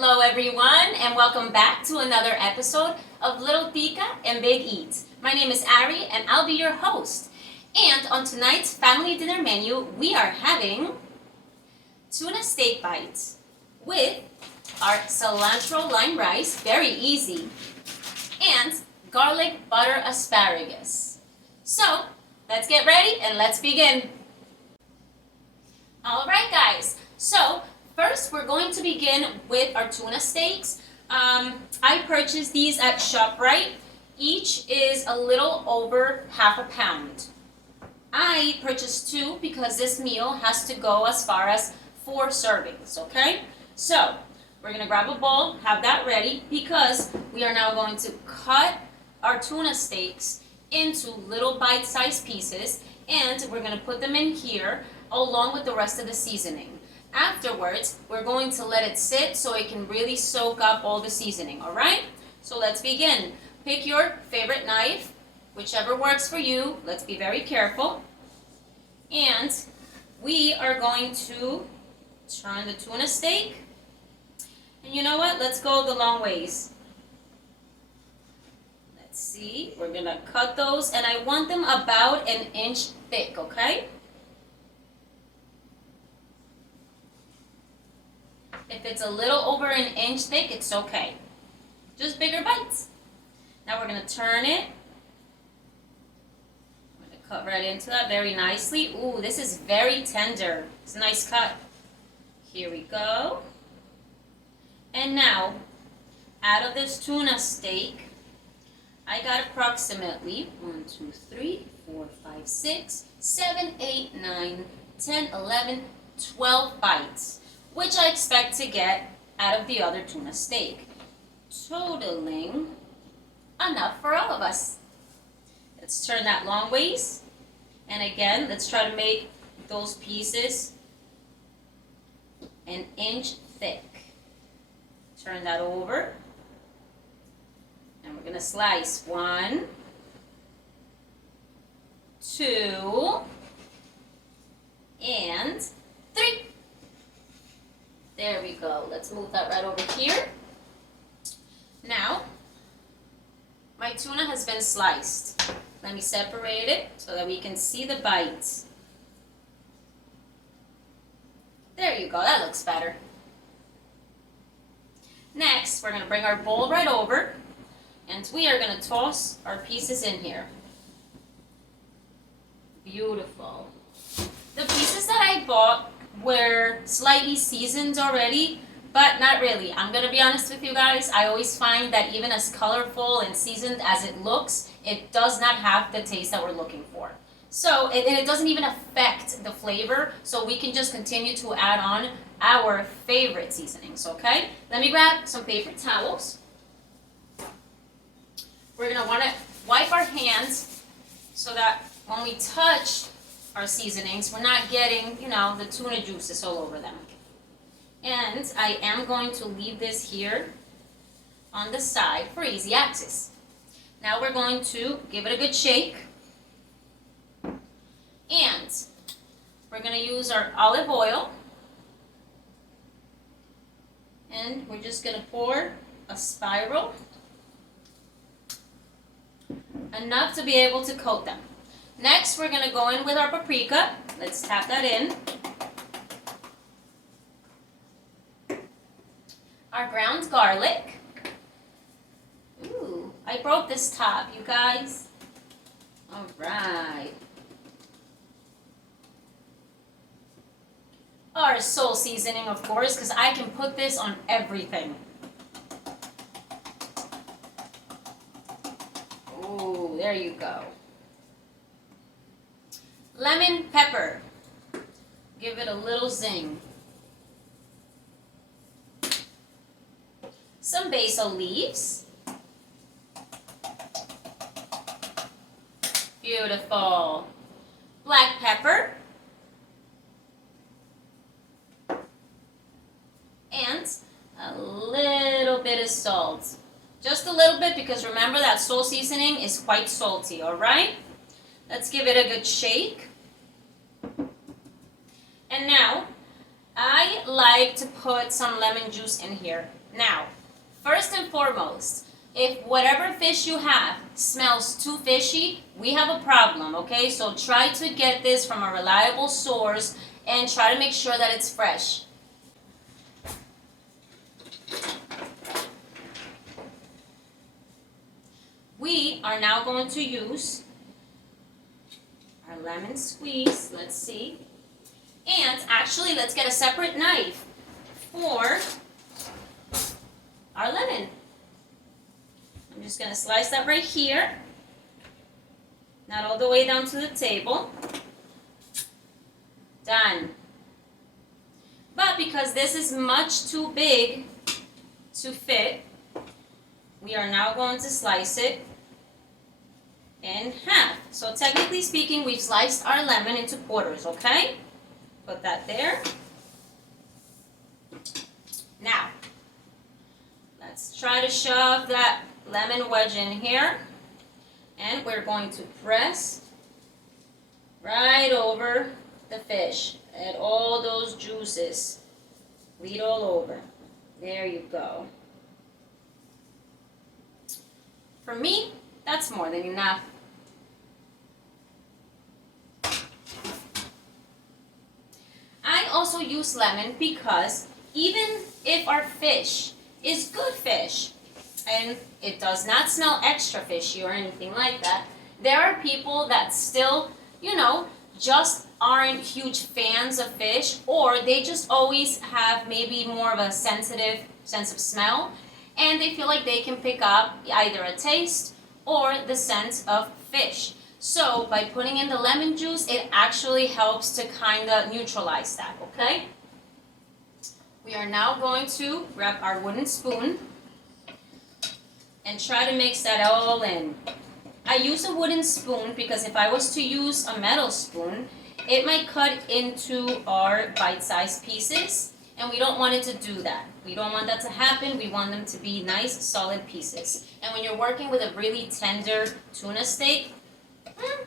Hello everyone and welcome back to another episode of Little Tica and Big Eat. My name is Ari and I'll be your host. And on tonight's family dinner menu, we are having tuna steak bites with our cilantro lime rice, very easy, and garlic butter asparagus. So, let's get ready and let's begin. Alright guys, so first we're going to begin with our tuna steaks. I purchased these at ShopRite. Each is a little over half a pound. I purchased two because this meal has to go as far as 4 servings, okay? So, we're going to grab a bowl, have that ready, because we are now going to cut our tuna steaks into little bite-sized pieces, and we're going to put them in here along with the rest of the seasoning. Afterwards, we're going to let it sit so it can really soak up all the seasoning, alright? So let's begin. Pick your favorite knife, whichever works for you. Let's be very careful. And we are going to turn the tuna steak. And you know what? Let's go the long ways. Let's see. We're going to cut those, and I want them about an inch thick, okay? If it's a little over an inch thick, it's okay. Just bigger bites. Now we're going to turn it. I'm going to cut right into that very nicely. Ooh, this is very tender. It's a nice cut. Here we go. And now, out of this tuna steak, I got approximately 1, 2, 3, 4, 5, 6, 7, 8, 9, 10, 11, 12 bites, which I expect to get out of the other tuna steak, totaling enough for all of us. Let's turn that long ways, and again, let's try to make those pieces an inch thick. Turn that over, and we're going to slice 1, 2, and 3. There we go. Let's move that right over here. Now, my tuna has been sliced. Let me separate it so that we can see the bites. There you go. That looks better. Next, we're going to bring our bowl right over, and we are going to toss our pieces in here. Beautiful. The pieces that I bought were slightly seasoned already, but not really. I'm going to be honest with you guys. I always find that even as colorful and seasoned as it looks, it does not have the taste that we're looking for. So, it doesn't even affect the flavor, so we can just continue to add on our favorite seasonings, okay? Let me grab some paper towels. We're going to want to wipe our hands so that when we touch our seasonings, we're not getting, the tuna juices all over them. And I am going to leave this here on the side for easy access. Now we're going to give it a good shake. And we're going to use our olive oil. And we're just going to pour a spiral, enough to be able to coat them. Next, we're going to go in with our paprika. Let's tap that in. Our ground garlic. Ooh, I broke this top, you guys. All right. Our soul seasoning, of course, because I can put this on everything. Ooh, there you go. Lemon pepper. Give it a little zing. Some basil leaves. Beautiful. Black pepper. And a little bit of salt. Just a little bit, because remember that soul seasoning is quite salty, alright? Let's give it a good shake. And now, I like to put some lemon juice in here. Now, first and foremost, if whatever fish you have smells too fishy, we have a problem, okay? So try to get this from a reliable source and try to make sure that it's fresh. We are now going to use our lemon squeeze, let's see. And actually, let's get a separate knife for our lemon. I'm just going to slice that right here, not all the way down to the table. Done. But because this is much too big to fit, we are now going to slice it in half. So technically speaking, we've sliced our lemon into quarters, okay? Put that there. Now, let's try to shove that lemon wedge in here. And we're going to press right over the fish. Add all those juices. Bleed all over. There you go. For me, that's more than enough. I also use lemon because even if our fish is good fish and it does not smell extra fishy or anything like that, there are people that still, just aren't huge fans of fish, or they just always have maybe more of a sensitive sense of smell, and they feel like they can pick up either a taste or the scent of fish. So by putting in the lemon juice, it actually helps to kind of neutralize that, okay? We are now going to grab our wooden spoon and try to mix that all in. I use a wooden spoon because if I was to use a metal spoon, it might cut into our bite-sized pieces, and we don't want it to do that. We don't want that to happen. We want them to be nice, solid pieces. And when you're working with a really tender tuna steak,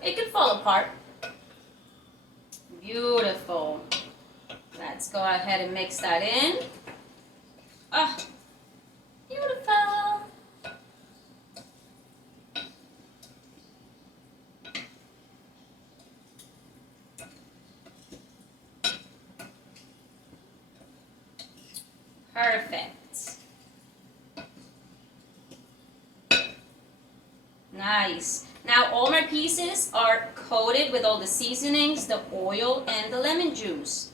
it can fall apart. Beautiful. Let's go ahead and mix that in. Ah, beautiful. Perfect. Nice. Now all my pieces are coated with all the seasonings, the oil, and the lemon juice.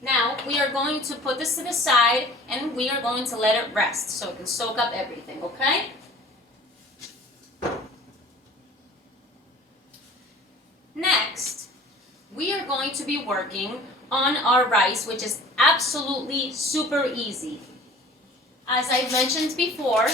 Now we are going to put this to the side and we are going to let it rest so it can soak up everything, okay? Next, we are going to be working on our rice, which is absolutely super easy. As I've mentioned before,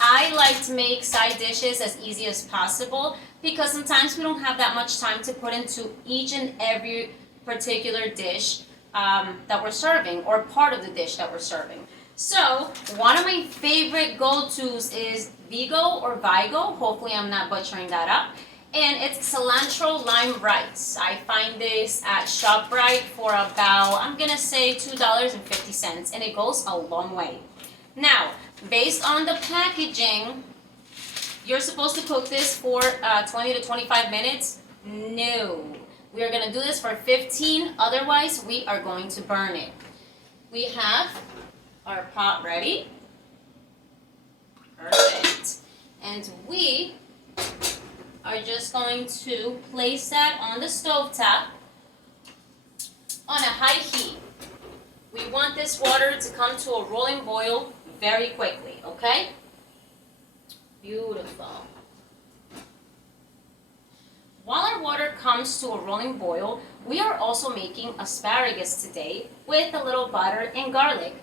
I like to make side dishes as easy as possible because sometimes we don't have that much time to put into each and every particular dish that we're serving, or part of the dish that we're serving. So one of my favorite go-tos is Vigo or Vigo, hopefully I'm not butchering that up, and it's cilantro lime rice. I find this at ShopRite for about, I'm gonna say $2.50, and it goes a long way. Now, based on the packaging, you're supposed to cook this for 20 to 25 minutes. No, we are gonna do this for 15, otherwise we are going to burn it. We have our pot ready. Perfect. And we are just going to place that on the stovetop on a high heat. We want this water to come to a rolling boil very quickly, okay? Beautiful. While our water comes to a rolling boil, we are also making asparagus today with a little butter and garlic.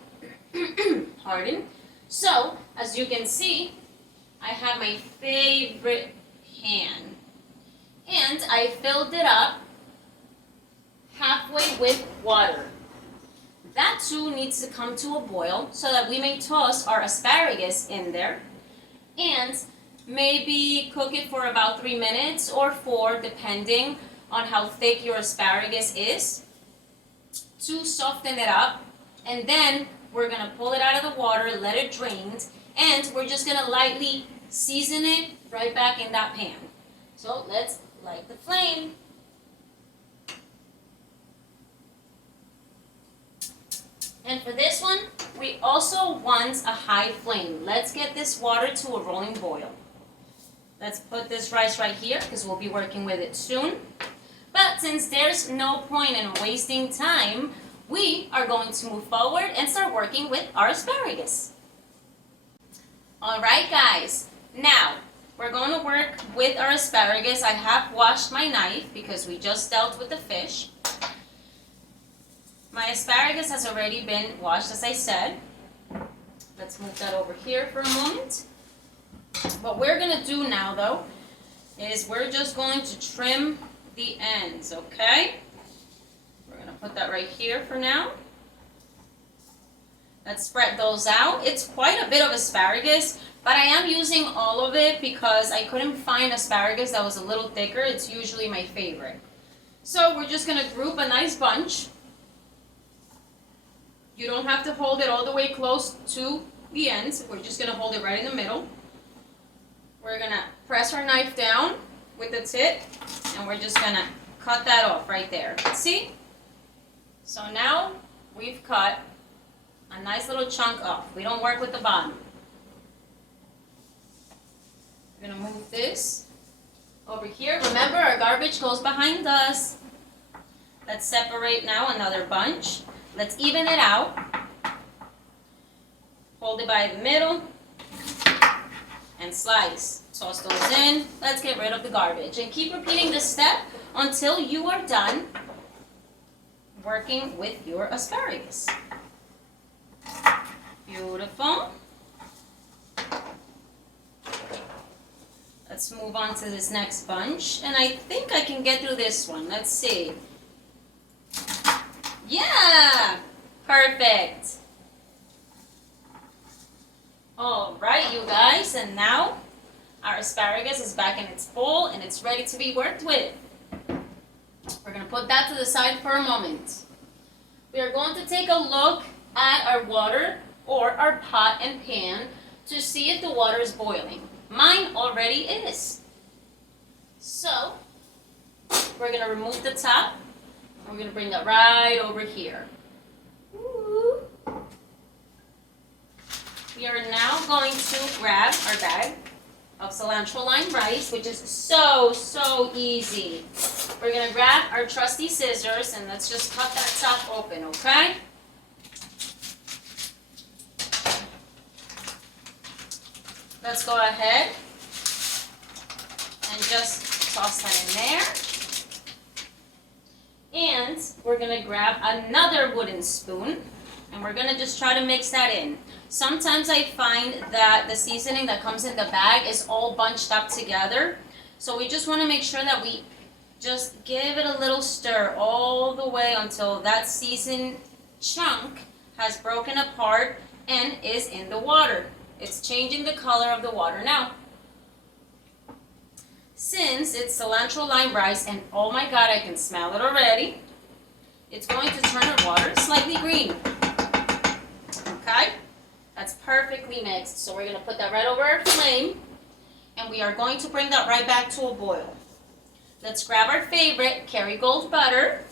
Pardon. So, as you can see, I have my favorite pan. And I filled it up halfway with water. That too needs to come to a boil so that we may toss our asparagus in there and maybe cook it for about 3 minutes or 4, depending on how thick your asparagus is. to soften it up. And then we're gonna pull it out of the water, let it drain, and we're just gonna lightly season it right back in that pan. So let's light the flame. And for this one, we also want a high flame. Let's get this water to a rolling boil. Let's put this rice right here because we'll be working with it soon. But since there's no point in wasting time, we are going to move forward and start working with our asparagus. Alright guys, now we're going to work with our asparagus. I have washed my knife because we just dealt with the fish. My asparagus has already been washed, as I said. Let's move that over here for a moment. What we're going to do now, though, is we're just going to trim the ends, okay? We're going to put that right here for now. Let's spread those out. It's quite a bit of asparagus, but I am using all of it because I couldn't find asparagus that was a little thicker. It's usually my favorite. So we're just going to group a nice bunch. You don't have to hold it all the way close to the ends. We're just going to hold it right in the middle. We're going to press our knife down with the tip, and we're just going to cut that off right there. See? So now we've cut a nice little chunk off. We don't work with the bottom. We're going to move this over here. Remember, our garbage goes behind us. Let's separate now another bunch. Let's even it out. Hold it by the middle and slice. Toss those in. Let's get rid of the garbage. And keep repeating this step until you are done working with your asparagus. Beautiful. Let's move on to this next bunch. And I think I can get through this one. Let's see. Yeah! Perfect. All right, you guys, and now our asparagus is back in its bowl and it's ready to be worked with. We're going to put that to the side for a moment. We are going to take a look at our water or our pot and pan to see if the water is boiling. Mine already is. So, we're going to remove the top. We're going to bring that right over here. Ooh. We are now going to grab our bag of cilantro lime rice, which is so easy. We're going to grab our trusty scissors and let's just cut that top open, okay? Let's go ahead and just toss that in there. And we're going to grab another wooden spoon and we're going to just try to mix that in. Sometimes I find that the seasoning that comes in the bag is all bunched up together. So we just want to make sure that we just give it a little stir all the way until that seasoned chunk has broken apart and is in the water. It's changing the color of the water now. Since it's cilantro lime rice, and oh my god, I can smell it already, it's going to turn our water slightly green. Okay? That's perfectly mixed. So we're going to put that right over our flame, and we are going to bring that right back to a boil. Let's grab our favorite Kerrygold butter,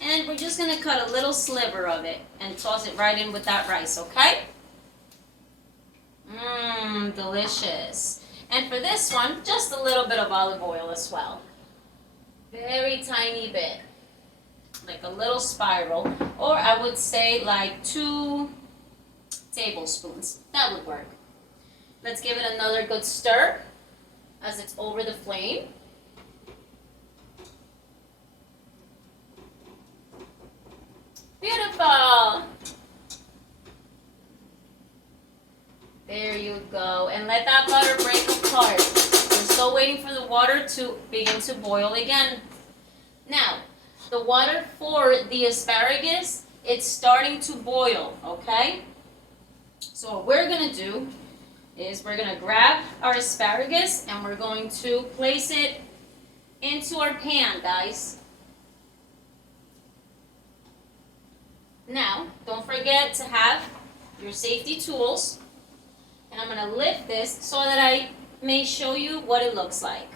and we're just going to cut a little sliver of it and toss it right in with that rice, okay? Mmm, delicious. And for this one, just a little bit of olive oil as well. Very tiny bit. Like a little spiral. Or I would say like 2 tablespoons. That would work. Let's give it another good stir as it's over the flame. Beautiful. There you go. And let that butter break apart. We're still waiting for the water to begin to boil again. Now, the water for the asparagus, it's starting to boil, okay? So what we're going to do is we're going to grab our asparagus and we're going to place it into our pan, guys. Now, don't forget to have your safety tools. And I'm gonna lift this so that I may show you what it looks like.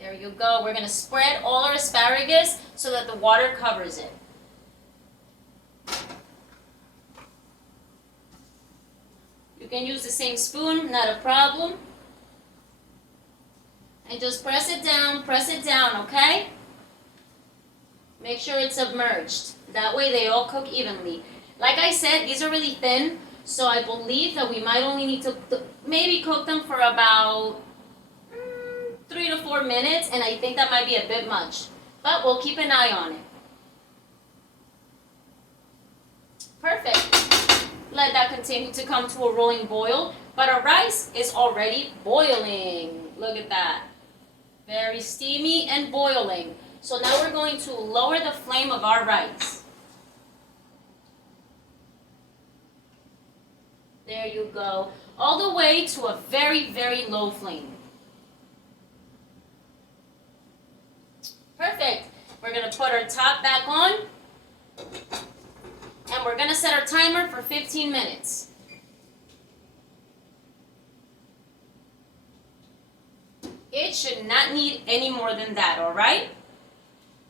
There you go. We're gonna spread all our asparagus so that the water covers it. You can use the same spoon, not a problem. And just press it down, okay? Make sure it's submerged. That way they all cook evenly. Like I said, these are really thin, so I believe that we might only need to maybe cook them for about 3 to 4 minutes, and I think that might be a bit much. But we'll keep an eye on it. Perfect. Let that continue to come to a rolling boil. But our rice is already boiling. Look at that. Very steamy and boiling. So now we're going to lower the flame of our rice. There you go. All the way to a very, very low flame. Perfect. We're going to put our top back on. And we're going to set our timer for 15 minutes. It should not need any more than that, all right?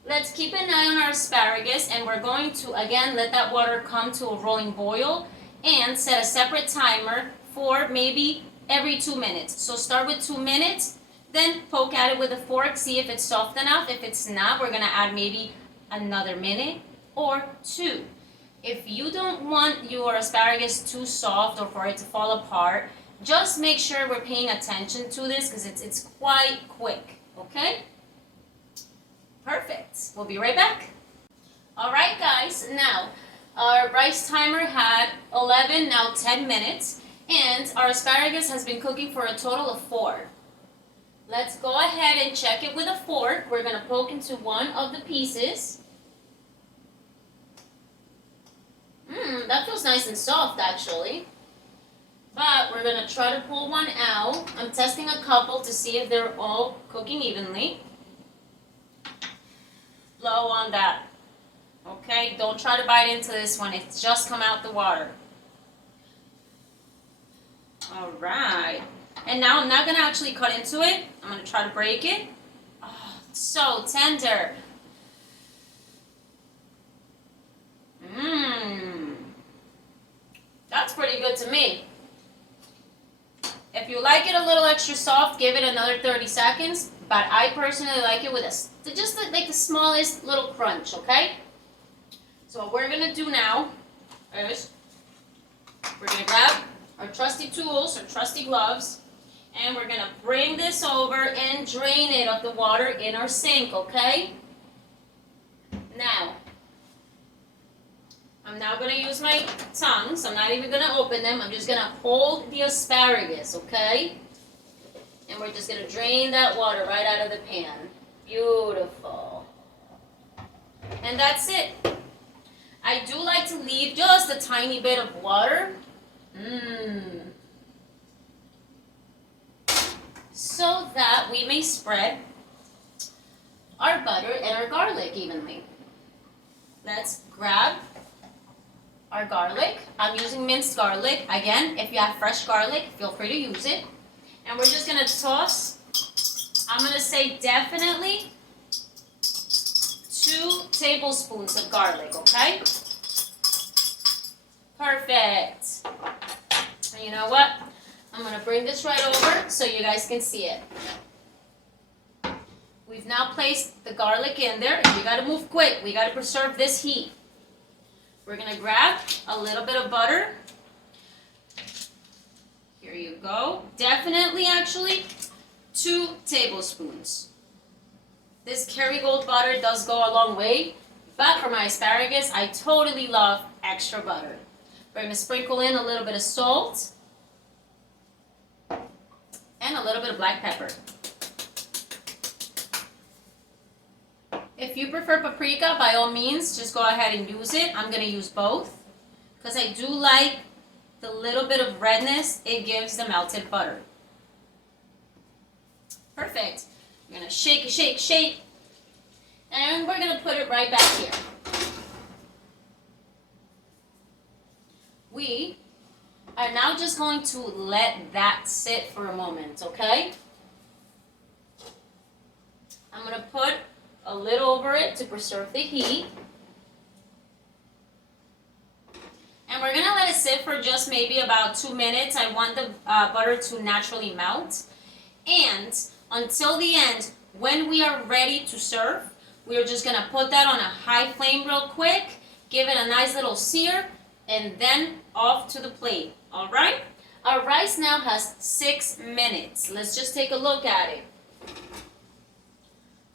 Let's keep an eye on our asparagus, and we're going to, again, let that water come to a rolling boil and set a separate timer for maybe every 2 minutes. So start with 2 minutes, then poke at it with a fork, see if it's soft enough. If it's not, we're going to add maybe another minute or 2. If you don't want your asparagus too soft or for it to fall apart, just make sure we're paying attention to this because it's quite quick, okay? Perfect. We'll be right back. All right, guys. Now, our rice timer had 11, now 10 minutes, and our asparagus has been cooking for a total of 4. Let's go ahead and check it with a fork. We're going to poke into one of the pieces. That feels nice and soft, actually. But we're going to try to pull one out. I'm testing a couple to see if they're all cooking evenly. Blow on that. Okay, don't try to bite into this one. It's just come out the water. All right. And now I'm not going to actually cut into it. I'm going to try to break it. Oh, it's so tender. That's pretty good to me. If you like it a little extra soft, give it another 30 seconds. But I personally like it with just like the smallest little crunch, okay? So what we're going to do now is we're going to grab our trusty tools, our trusty gloves, and we're going to bring this over and drain it of the water in our sink, okay? Now, I'm now going to use my tongs. I'm not even going to open them. I'm just going to hold the asparagus, okay? And we're just going to drain that water right out of the pan. Beautiful. And that's it. I do like to leave just a tiny bit of water. So that we may spread our butter and our garlic evenly. Let's grab our garlic. I'm using minced garlic. Again, if you have fresh garlic, feel free to use it. And we're just going to toss, I'm going to say definitely 2 tablespoons of garlic, okay? Perfect. And you know what? I'm going to bring this right over so you guys can see it. We've now placed the garlic in there, and we got to move quick. We got to preserve this heat. We're going to grab a little bit of butter. Here you go. Definitely, actually, 2 tablespoons. This Kerrygold butter does go a long way, but for my asparagus, I totally love extra butter. We're going to sprinkle in a little bit of salt and a little bit of black pepper. If you prefer paprika, by all means, just go ahead and use it. I'm going to use both because I do like the little bit of redness it gives the melted butter. Perfect. I'm going to shake, shake, shake, and we're going to put it right back here. We are now just going to let that sit for a moment, okay? I'm going to put a lid over it to preserve the heat. And we're going to let it sit for just maybe about 2 minutes. I want the butter to naturally melt. And until the end, when we are ready to serve, we are just going to put that on a high flame real quick, give it a nice little sear, and then off to the plate. All right? Our rice now has 6 minutes. Let's just take a look at it.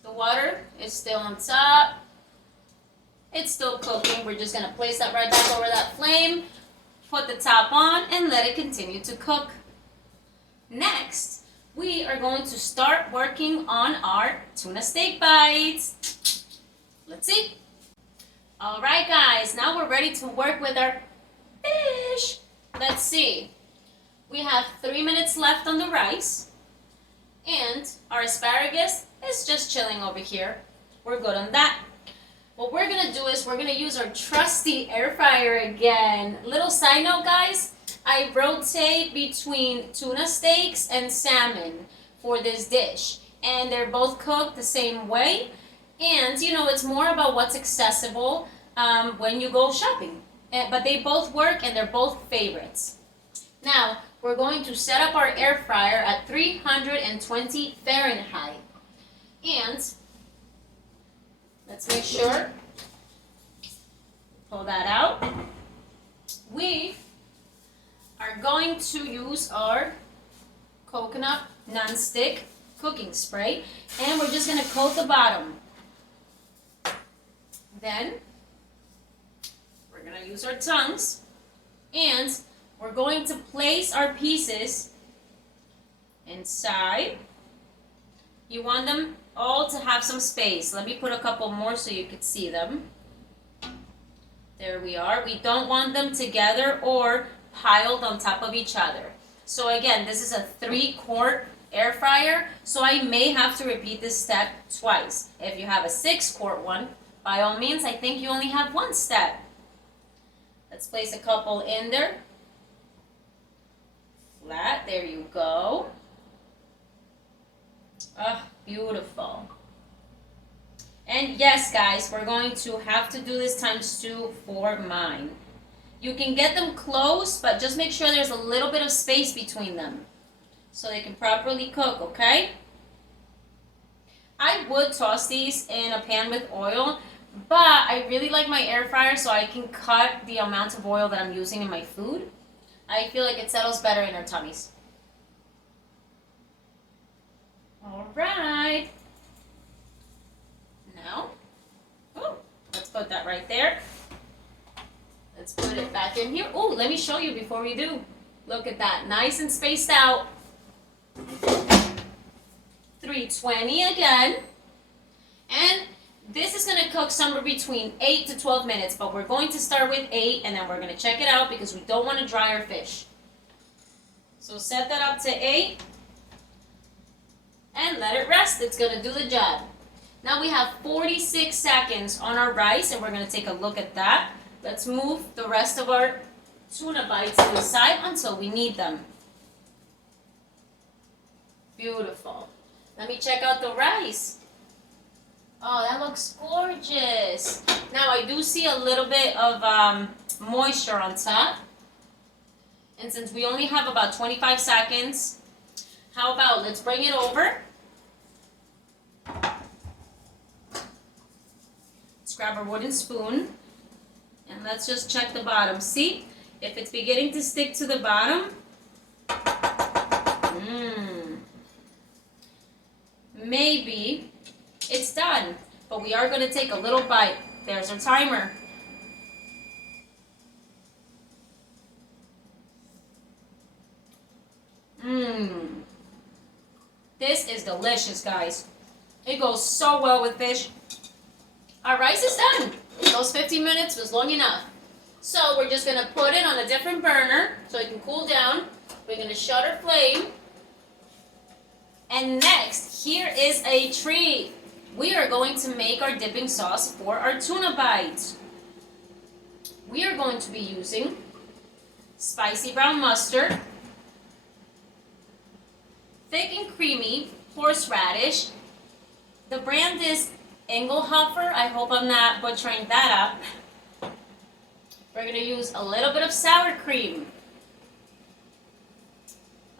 The water is still on top. It's still cooking. We're just going to place that right back over that flame, put the top on, and let it continue to cook. Next, we are going to start working on our tuna steak bites. Let's see. All right, guys, now we're ready to work with our fish. Let's see. We have 3 minutes left on the rice, and our asparagus is just chilling over here. We're good on that. What we're gonna do is we're gonna use our trusty air fryer again. Little side note, guys, I rotate between tuna steaks and salmon for this dish, and they're both cooked the same way. And you know, it's more about what's accessible when you go shopping. But they both work, and they're both favorites. Now, we're going to set up our air fryer at 320 Fahrenheit. And let's make sure, pull that out. We are going to use our coconut non-stick cooking spray, and we're just going to coat the bottom. Then we're going to use our tongs, and we're going to place our pieces inside. You want them all to have some space. Let me put a couple more so you could see them. There we are. We don't want them together or piled on top of each other. So again, this is a 3-quart air fryer, so I may have to repeat this step twice. If you have a 6-quart one, by all means, I think you only have 1 step. Let's place a couple in there. Flat, there you go. Ah, beautiful. And yes, guys, we're going to have to do this ×2 for mine. You can get them close, but just make sure there's a little bit of space between them so they can properly cook, okay? I would toss these in a pan with oil, but I really like my air fryer so I can cut the amount of oil that I'm using in my food. I feel like it settles better in our tummies. All right. Now, let's put that right there. Let's put it back in here. Oh, let me show you before we do. Look at that, nice and spaced out. 320 again. And this is gonna cook somewhere between 8 to 12 minutes, but we're going to start with 8 and then we're gonna check it out because we don't wanna dry our fish. So set that up to 8 and let it rest. It's gonna do the job. Now we have 46 seconds on our rice and we're gonna take a look at that. Let's move the rest of our tuna bites to the side until we need them. Beautiful. Let me check out the rice. Oh, that looks gorgeous. Now I do see a little bit of moisture on top. And since we only have about 25 seconds, how about let's bring it over. Let's grab our wooden spoon. And let's just check the bottom. See, if it's beginning to stick to the bottom, maybe it's done. But we are going to take a little bite. There's our timer. This is delicious, guys. It goes so well with fish. Our rice is done. Those 15 minutes was long enough. So we're just going to put it on a different burner so it can cool down. We're going to shut our flame. And next, here is a treat. We are going to make our dipping sauce for our tuna bites. We are going to be using spicy brown mustard, thick and creamy horseradish. The brand is Engelhofer. I hope I'm not butchering that up. We're going to use a little bit of sour cream,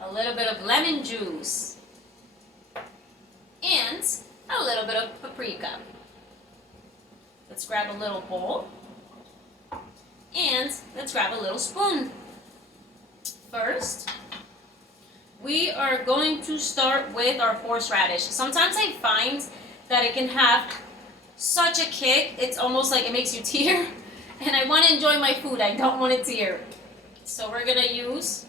a little bit of lemon juice, and a little bit of paprika. Let's grab a little bowl, and let's grab a little spoon. First, we are going to start with our horseradish. Sometimes I find that it can have such a kick, it's almost like it makes you tear. And I want to enjoy my food, I don't want to tear. So we're going to use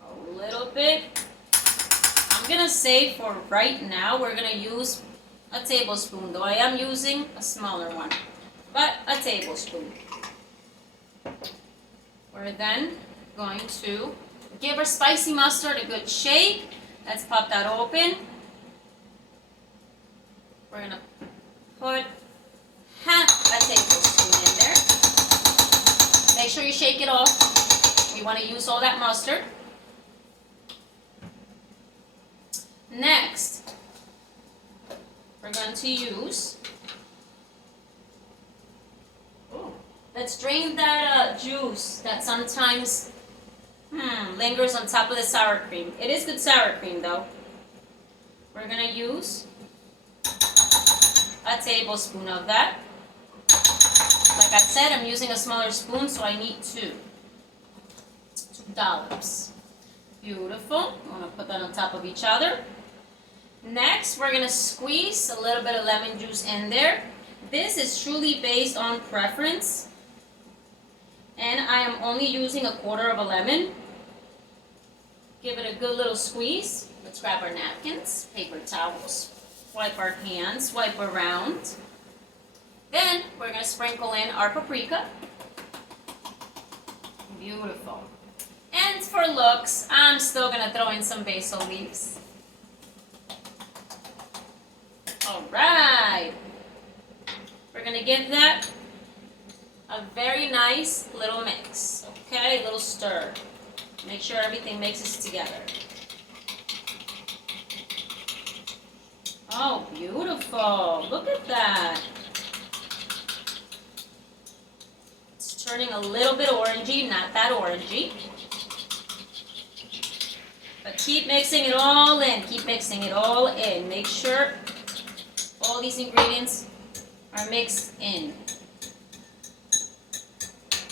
a little bit. I'm going to say for right now, we're going to use a tablespoon, though I am using a smaller one, but a tablespoon. We're then going to give our spicy mustard a good shake. Let's pop that open. We're going to put half a tablespoon in there. Make sure you shake it off. You want to use all that mustard. Next, we're going to use, let's drain that juice that sometimes lingers on top of the sour cream. It is good sour cream though. We're going to use a tablespoon of that. Like I said, I'm using a smaller spoon, so I need two dollops. Beautiful. I'm going to put that on top of each other. Next, we're going to squeeze a little bit of lemon juice in there. This is truly based on preference, and I am only using 1/4 of a lemon. Give it a good little squeeze. Let's grab our napkins, paper towels, wipe our hands, wipe around. Then we're going to sprinkle in our paprika. Beautiful. And for looks, I'm still going to throw in some basil leaves. All right. We're going to give that a very nice little mix. Okay, a little stir. Make sure everything mixes together. Oh, beautiful. Look at that. It's turning a little bit orangey, not that orangey. But keep mixing it all in. Keep mixing it all in. Make sure all these ingredients are mixed in.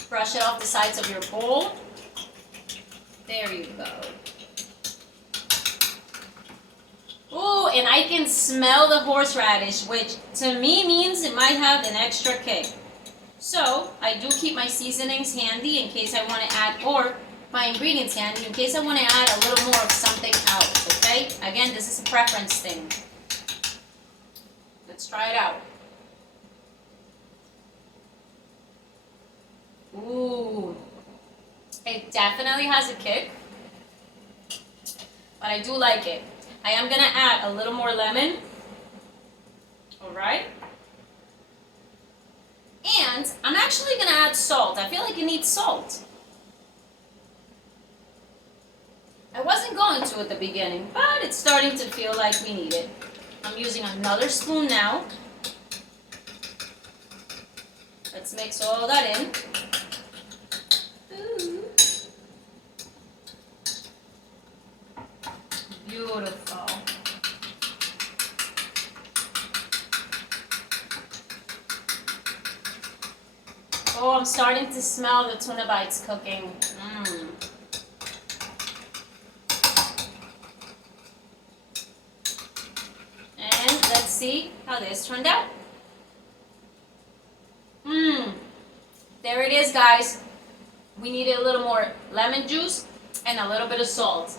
Brush it off the sides of your bowl. There you go. Ooh, and I can smell the horseradish, which to me means it might have an extra kick. So I do keep my seasonings handy in case I want to add, or my ingredients handy in case I want to add a little more of something else, okay? Again, this is a preference thing. Let's try it out. Ooh, it definitely has a kick, but I do like it. I am going to add a little more lemon, all right? And I'm actually going to add salt. I feel like it needs salt. I wasn't going to at the beginning, but it's starting to feel like we need it. I'm using another spoon now. Let's mix all that in. Ooh. Beautiful. Oh, I'm starting to smell the tuna bites cooking. And let's see how this turned out. There it is, guys. We needed a little more lemon juice and a little bit of salt.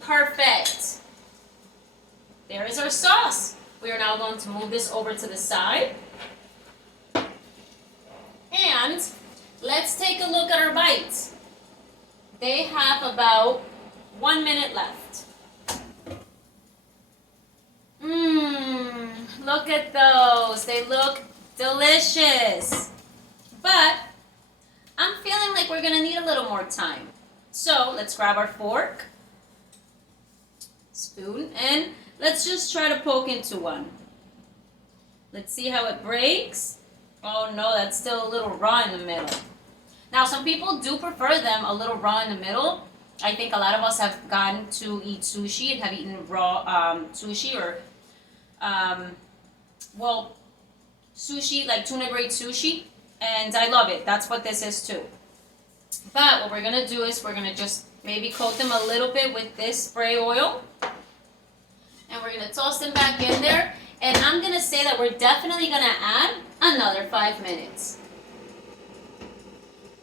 Perfect. There is our sauce. We are now going to move this over to the side. And let's take a look at our bites. They have about 1 minute left. Look at those. They look delicious. but I'm feeling like we're gonna need a little more time. So let's grab our fork, spoon, and let's just try to poke into one. Let's see how it breaks. Oh no, that's still a little raw in the middle. Now some people do prefer them a little raw in the middle. I think a lot of us have gotten to eat sushi and have eaten raw sushi or, well, sushi, like tuna grade sushi, and I love it. That's what this is too. But what we're gonna do is we're gonna just maybe coat them a little bit with this spray oil, and we're gonna toss them back in there, and I'm gonna say that we're definitely gonna add another 5 minutes.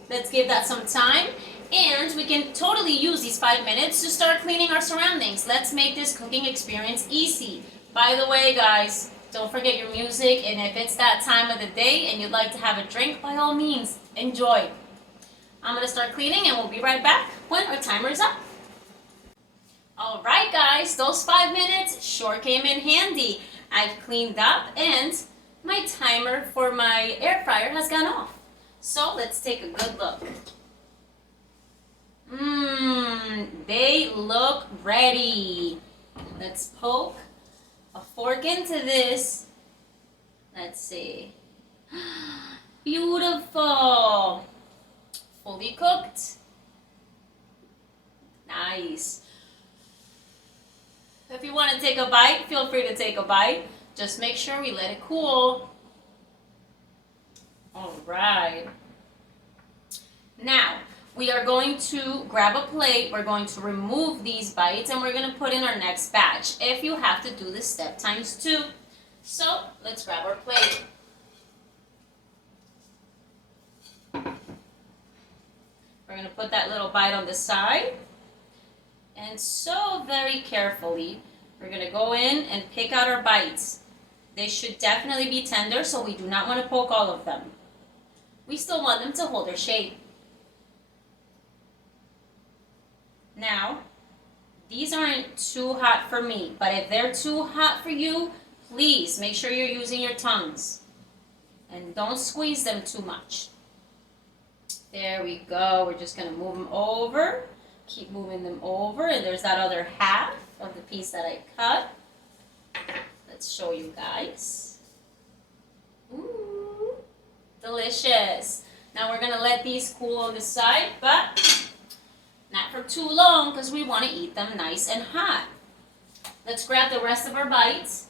Let's give that some time, and we can totally use these 5 minutes to start cleaning our surroundings. Let's make this cooking experience easy. By the way, guys, don't forget your music, and if it's that time of the day and you'd like to have a drink, by all means, enjoy. I'm gonna start cleaning and we'll be right back when our timer is up. Alright guys, those 5 minutes sure came in handy. I've cleaned up and my timer for my air fryer has gone off. So let's take a good look. They look ready. Let's poke a fork into this. Let's see. Beautiful. Fully cooked. Nice. If you want to take a bite, feel free to take a bite. Just make sure we let it cool. All right. Now, we are going to grab a plate. We're going to remove these bites and we're going to put in our next batch. If you have to do this step times 2. So, let's grab our plate. We're going to put that little bite on the side. And so very carefully, we're going to go in and pick out our bites. They should definitely be tender, so we do not want to poke all of them. We still want them to hold their shape. Now, these aren't too hot for me, but if they're too hot for you, please make sure you're using your tongues. And don't squeeze them too much. There we go. We're just going to move them over. Keep moving them over. And there's that other half of the piece that I cut. Let's show you guys. Ooh, delicious. Now we're going to let these cool on the side, but not for too long because we want to eat them nice and hot. Let's grab the rest of our bites.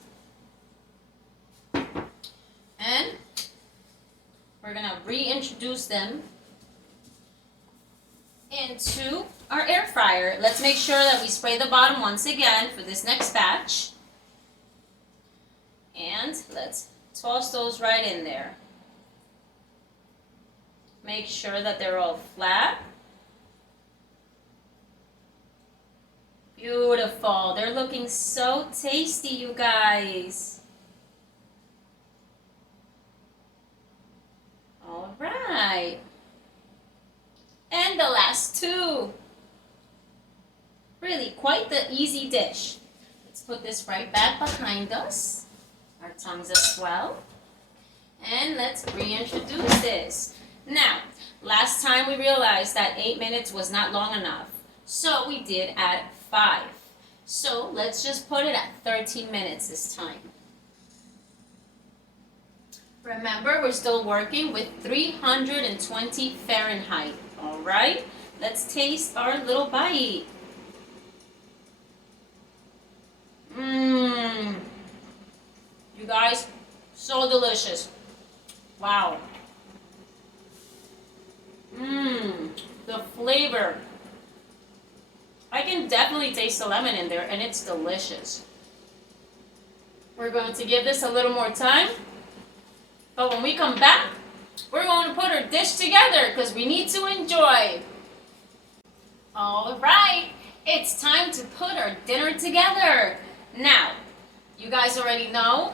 And we're going to reintroduce them into our air fryer. Let's make sure that we spray the bottom once again for this next batch. And let's toss those right in there. Make sure that they're all flat. Beautiful. They're looking so tasty, you guys. All right. And the last 2. Really quite the easy dish. Let's put this right back behind us. Our tongues as well. And let's reintroduce this. Now, last time we realized that 8 minutes was not long enough. So we did add 5. So let's just put it at 13 minutes this time. Remember, we're still working with 320 Fahrenheit. All right, let's taste our little bite. You guys, so delicious. Wow. The flavor. I can definitely taste the lemon in there, and it's delicious. We're going to give this a little more time, but when we come back, we're going to put our dish together because we need to enjoy. All right, it's time to put our dinner together. Now, you guys already know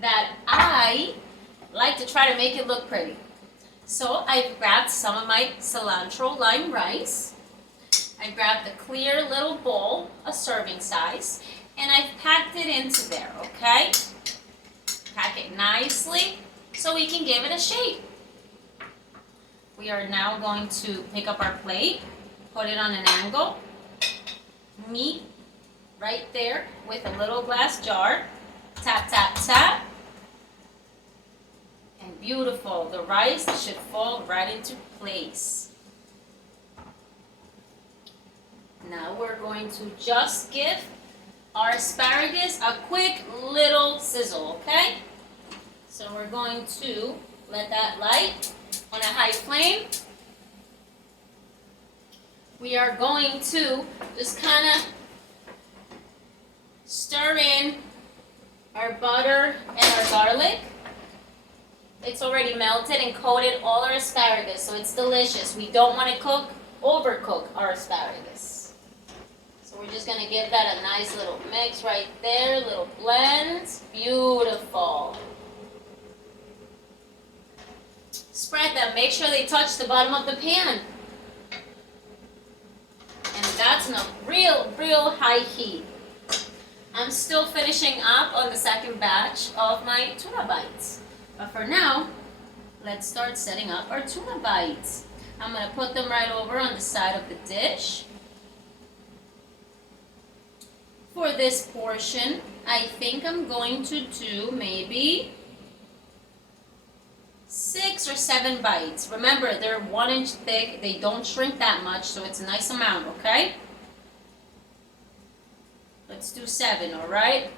that I like to try to make it look pretty. So I grabbed some of my cilantro lime rice. I grabbed the clear little bowl, a serving size, and I've packed it into there, okay? Pack it nicely so we can give it a shape. We are now going to pick up our plate, put it on an angle, meat right there with a little glass jar, tap, tap, tap, and beautiful. The rice should fall right into place. Now we're going to just give our asparagus a quick little sizzle, okay? So we're going to let that light on a high flame. We are going to just kind of stir in our butter and our garlic. It's already melted and coated all our asparagus, so it's delicious. We don't want to overcook our asparagus. So we're just going to give that a nice little mix right there, little blend. Beautiful. Spread them. Make sure they touch the bottom of the pan. And that's in a real high heat. I'm still finishing up on the second batch of my tuna bites. But for now, let's start setting up our tuna bites. I'm going to put them right over on the side of the dish. For this portion, I think I'm going to do maybe 6 or 7 bites. Remember, they're 1 inch thick. They don't shrink that much, so it's a nice amount, okay? Let's do 7, all right?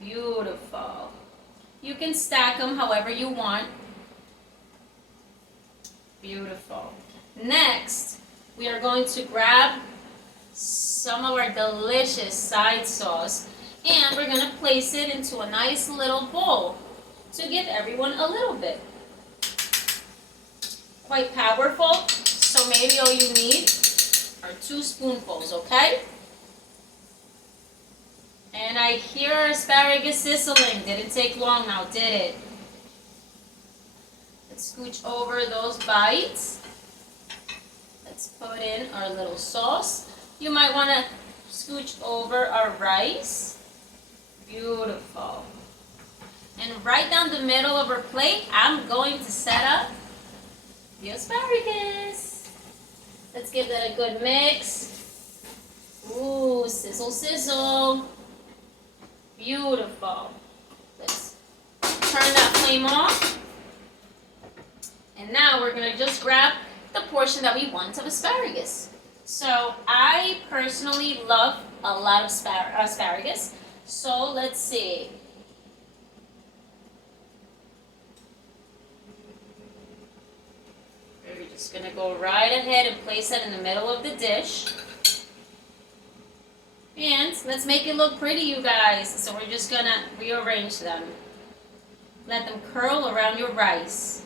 Beautiful. You can stack them however you want. Beautiful. Next, we are going to grab some of our delicious side sauce, and we're going to place it into a nice little bowl to give everyone a little bit. Quite powerful, so maybe all you need are 2 spoonfuls, okay? And I hear our asparagus sizzling. Didn't take long now, did it? Let's scooch over those bites. Let's put in our little sauce. You might want to scooch over our rice. Beautiful. And right down the middle of our plate, I'm going to set up the asparagus. Let's give that a good mix. Ooh, sizzle, sizzle. Beautiful. Let's turn that flame off. And now we're going to just grab the portion that we want of asparagus. So I personally love a lot of asparagus. So let's see. We're just going to go right ahead and place that in the middle of the dish. And let's make it look pretty, you guys. So we're just going to rearrange them. Let them curl around your rice.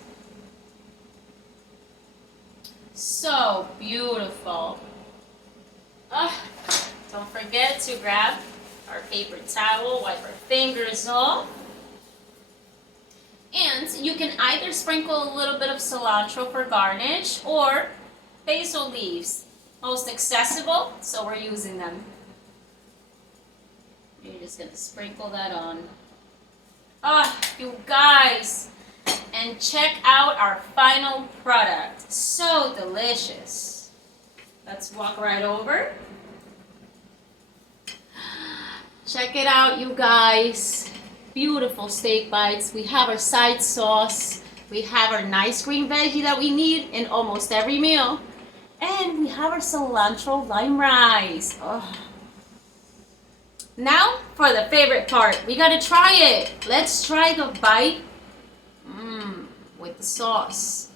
So beautiful. Don't forget to grab our paper towel, wipe our fingers off. And you can either sprinkle a little bit of cilantro for garnish or basil leaves. Most accessible, so we're using them. You're just going to sprinkle that on. You guys. And check out our final product. So delicious. Let's walk right over. Check it out, you guys. Beautiful steak bites. We have our side sauce. We have our nice green veggie that we need in almost every meal. And we have our cilantro lime rice. Now for the favorite part. We gotta try it. Let's try the bite with the sauce.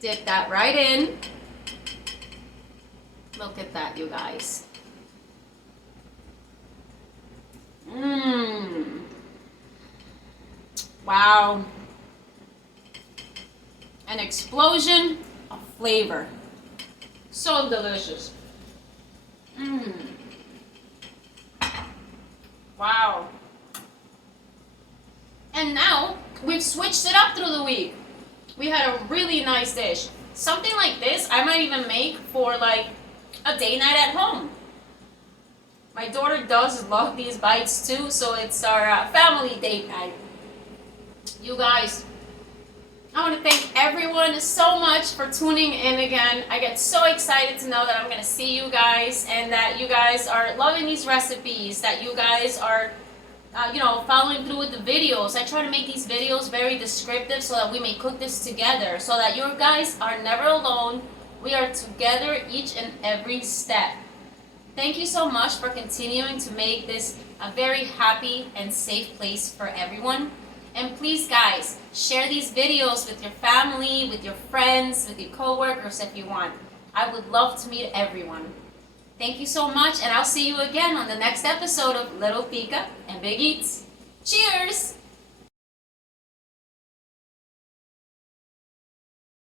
Dip that right in. Look at that, you guys. Wow. An explosion of flavor. So delicious. Wow. And now we've switched it up through the week. We had a really nice dish. Something like this I might even make for like a day night at home. My daughter does love these bites too, so it's our family date night. You guys, I want to thank everyone everyone so much for tuning in again. I get so excited to know that I'm going to see you guys and that you guys are loving these recipes, that you guys are following through with the videos. I try to make these videos very descriptive so that we may cook this together, so that you guys are never alone. We are together each and every step. Thank you so much for continuing to make this a very happy and safe place for everyone. And please, guys, share these videos with your family, with your friends, with your coworkers if you want. I would love to meet everyone. Thank you so much, and I'll see you again on the next episode of Little Tika and Big Eats. Cheers!